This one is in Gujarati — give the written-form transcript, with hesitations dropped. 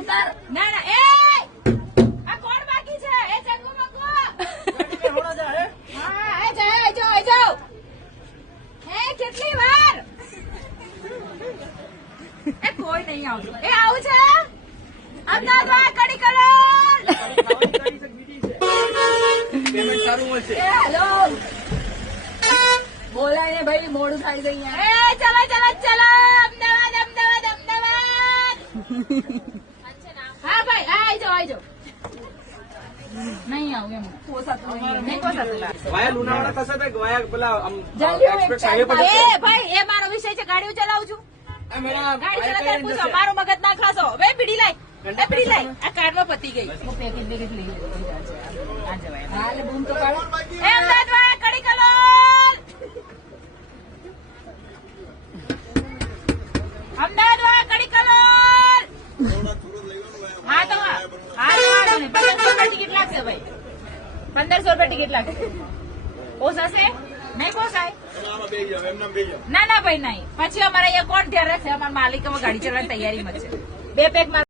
ઉતાર. ના ના એ આ કોણ બાકી છે એ ચંગુ મંગુ હા એ જાઓ એ કેટલી વાર એ કોઈ નહીં આવતું એ આવું છે અમદાવાદ કડી કલોલ હેલો બોલાય ને ભાઈ મોડું થાય છે અહીંયા એ ચલો અમદાવાદ હા ભાઈ આઈ જાઓ નહીં આવું એમ પોસાતું નહીં પોસાતું વાયા લુણાવાડા થશે તો વાયા પેલા એ ભાઈ એ મારો વિષય છે ગાડીઓ ચલાવું છું ગાડી ચલાવતા પૂછો મારું મગજ ના ખાશો ભાઈ પીડી લાય આ કાર્ડમાં પતી ગઈ હું પેકેટ લઈ આ જવાય હાલે બૂમ તો કાઢો એ અમદાવાદ વાળા કડી કલોલ અમદાવાદ વાળા કડી કલોલ હા તો વાળો ને 1500 ટિકિટ લાગશે ભાઈ 1500 ટિકિટ લાગશે પોસાશે નહીં પોસાય ના ભાઈ નહીં પછી અમારે અહીંયા કોણ ધ્યાન રાખશે અમારા માલિક ગાડી ચલાવવાની તૈયારીમાં છે 2 પેક